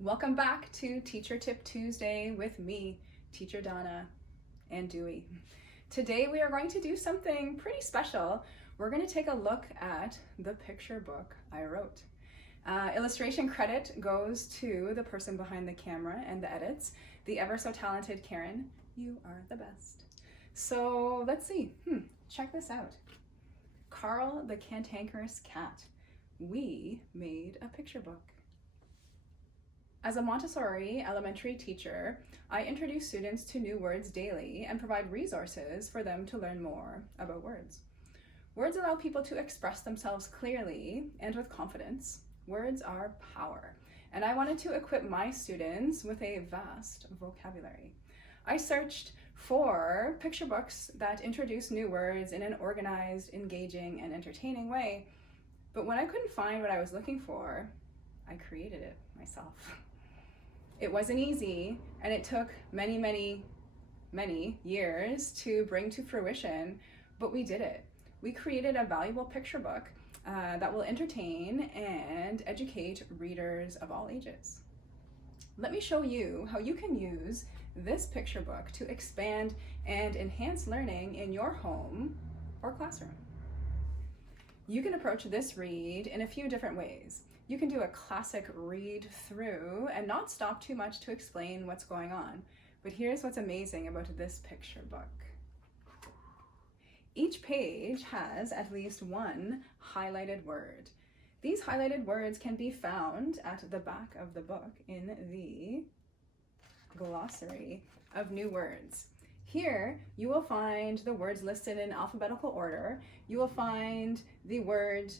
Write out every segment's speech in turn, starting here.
Welcome back to Teacher Tip Tuesday with me, Teacher Donna and Dewey. Today we are going to do something pretty special. We're going to take a look at the picture book I wrote. Illustration credit goes to the person behind the camera and the edits, the ever so talented Karen. You are the best. So let's see. Check this out. Carl the Cantankerous Cat. We made a picture book. As a Montessori elementary teacher, I introduce students to new words daily and provide resources for them to learn more about words. Words allow people to express themselves clearly and with confidence. Words are power, and I wanted to equip my students with a vast vocabulary. I searched for picture books that introduce new words in an organized, engaging, and entertaining way, but when I couldn't find what I was looking for, I created it myself. It wasn't easy, and it took many years to bring to fruition, but we did it. We created a valuable picture book that will entertain and educate readers of all ages. Let me show you how you can use this picture book to expand and enhance learning in your home or classroom. You can approach this read in a few different ways. You can do a classic read through and not stop too much to explain what's going on. But here's what's amazing about this picture book. Each page has at least one highlighted word. These highlighted words can be found at the back of the book in the glossary of new words. Here, you will find the words listed in alphabetical order. You will find the word,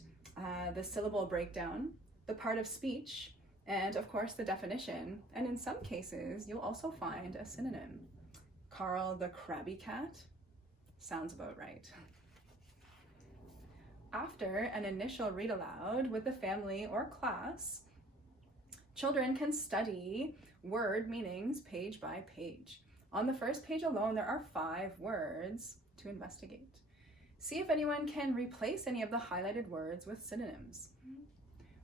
the syllable breakdown, the part of speech, and of course the definition. And in some cases, you'll also find a synonym. Carl the Crabby Cat sounds about right. After an initial read aloud with the family or class, children can study word meanings page by page. On the first page alone, there are 5 words to investigate. See if anyone can replace any of the highlighted words with synonyms.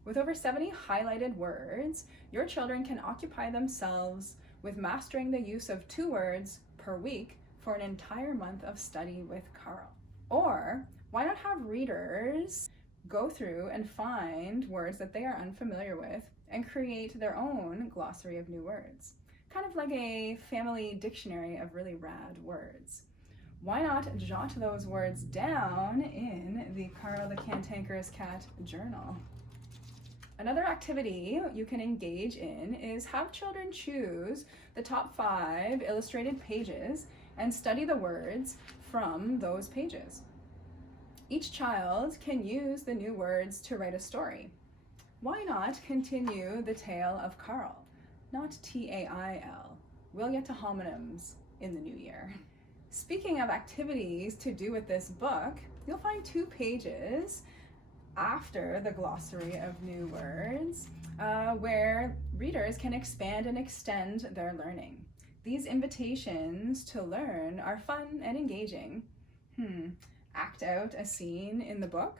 With over 70 highlighted words, your children can occupy themselves with mastering the use of 2 words per week for an entire month of study with Carl. Or why not have readers go through and find words that they are unfamiliar with and create their own glossary of new words? Kind of like a family dictionary of really rad words. Why not jot those words down in the Carl the Cantankerous Cat journal? Another activity you can engage in is have children choose the top 5 illustrated pages and study the words from those pages. Each child can use the new words to write a story. Why not continue the tale of Carl? Not T-A-I-L. We'll get to homonyms in the new year. Speaking of activities to do with this book, you'll find 2 pages after the glossary of new words where readers can expand and extend their learning. These invitations to learn are fun and engaging. Act out a scene in the book,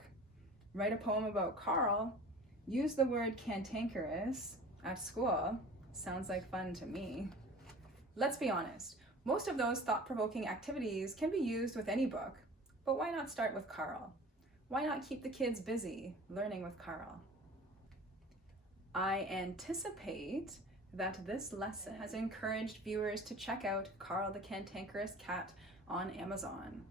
write a poem about Carl, use the word cantankerous at school. Sounds like fun to me. Let's be honest, most of those thought-provoking activities can be used with any book, but why not start with Carl? Why not keep the kids busy learning with Carl? I anticipate that this lesson has encouraged viewers to check out Carl the Cantankerous Cat on Amazon.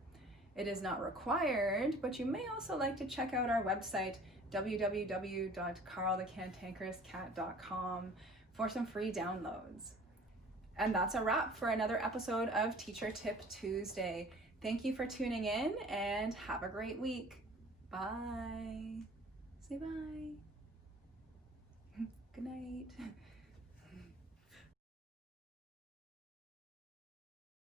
It is not required, but you may also like to check out our website, www.carlthecantankerouscat.com, for some free downloads. And that's a wrap for another episode of Teacher Tip Tuesday. Thank you for tuning in and have a great week. Bye. Say bye. Good night.